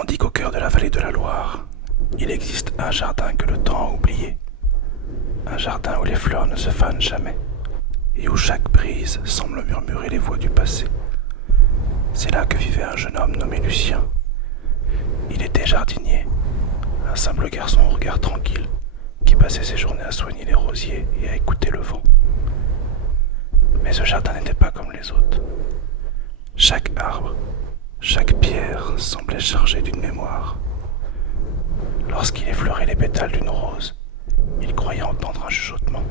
On dit qu'au cœur de la vallée de la Loire, il existe un jardin que le temps a oublié. Un jardin où les fleurs ne se fanent jamais et où chaque brise semble murmurer les voix du passé. C'est là que vivait un jeune homme nommé Lucien. Il était jardinier, un simple garçon au regard tranquille qui passait ses journées à soigner les rosiers et à écouter le vent. Mais ce jardin n'était pas comme les autres. Chaque arbre, chaque pierre semblait chargée d'une mémoire. Lorsqu'il effleurait les pétales d'une rose, il croyait entendre un chuchotement.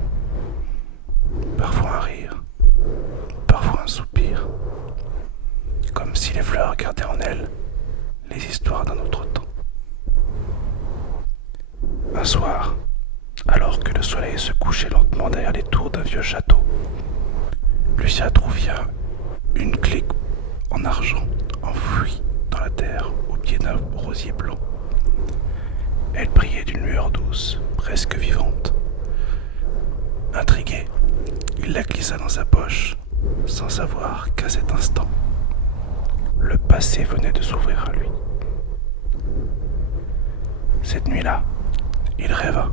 Parfois un rire, parfois un soupir. Comme si les fleurs gardaient en elles les histoires d'un autre temps. Un soir, alors que le soleil se couchait lentement derrière les tours d'un vieux château, Lucien trouva une clé en argent enfouie dans la terre au pied d'un rosier blanc. Elle brillait d'une lueur douce, presque vivante. Intrigué, il la glissa dans sa poche, sans savoir qu'à cet instant, le passé venait de s'ouvrir à lui. Cette nuit-là, il rêva.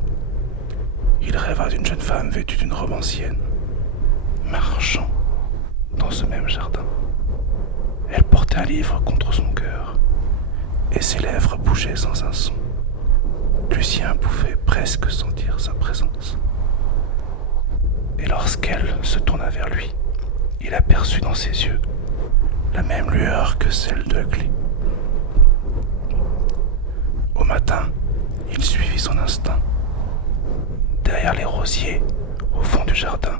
Il rêva d'une jeune femme vêtue d'une robe ancienne, marchant dans ce même jardin. Elle portait un livre contre son cœur, et ses lèvres bougeaient sans un son. Lucien pouvait presque sentir sa présence. Et lorsqu'elle se tourna vers lui, il aperçut dans ses yeux la même lueur que celle de la clé. Au matin, il suivit son instinct. Derrière les rosiers, au fond du jardin,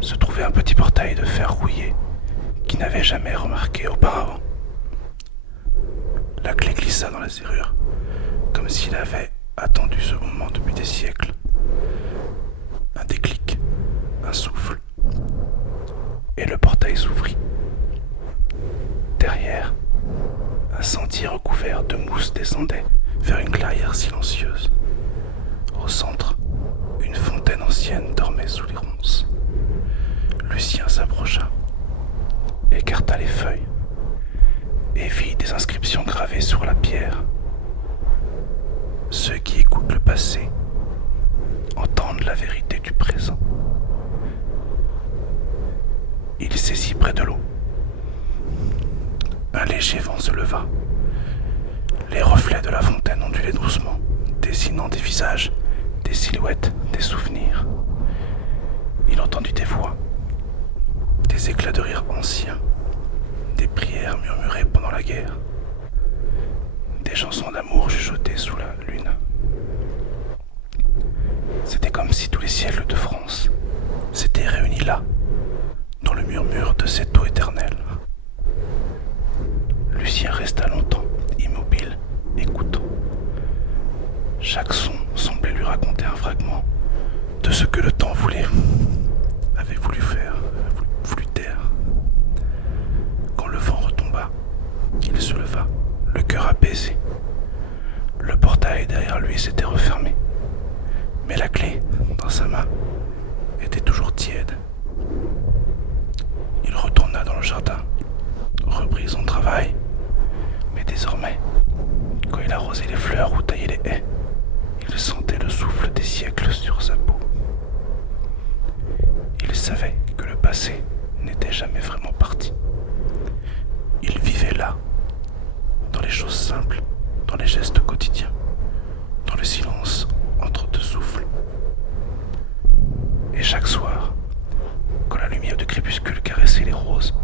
se trouvait un petit portail de fer rouillé qu'il n'avait jamais remarqué auparavant. La clé glissa dans la serrure, comme s'il avait attendu ce moment depuis des siècles. Un déclic, un souffle, et le portail s'ouvrit. Derrière, un sentier recouvert de mousse descendait vers une clairière silencieuse. Au centre, une fontaine ancienne dormait sous les ronces. Lucien s'approcha, écarta les feuilles et vit des inscriptions gravées sur la pierre. Ceux qui écoutent le passé entendent la vérité du présent. Il s'assit près de l'eau. Un léger vent se leva. Les reflets de la fontaine ondulaient doucement, dessinant des visages, des silhouettes, des souvenirs. Il entendit des voix, des éclats de rire anciens, des prières murmurées pendant la guerre, des chansons d'amour chuchotées sous la lune. C'était comme si tous les siècles de France s'étaient réunis là, dans le murmure de cette eau éternelle. Lucien resta longtemps, immobile, écoutant. Chaque son semblait lui raconter un fragment de ce que le temps avait voulu faire, voulu taire. Quand le vent retomba, il se leva, le cœur apaisé. Le portail derrière lui s'était refermé, mais la clé, dans sa main, était toujours tiède. Il retourna dans le jardin, reprit son travail, mais désormais, quand il arrosait les fleurs ou taillait les haies, il sentait le souffle des siècles sur sa peau. Il savait que le passé n'était jamais vraiment parti. Il vivait là, dans les choses simples, dans les gestes quotidiens, dans le silence entre deux souffles. Et chaque soir, quand la lumière du crépuscule caressait les roses,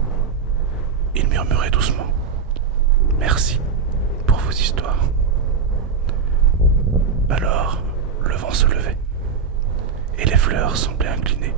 il murmurait doucement « Merci pour vos histoires ». Alors, le vent se levait, et les fleurs semblaient inclinées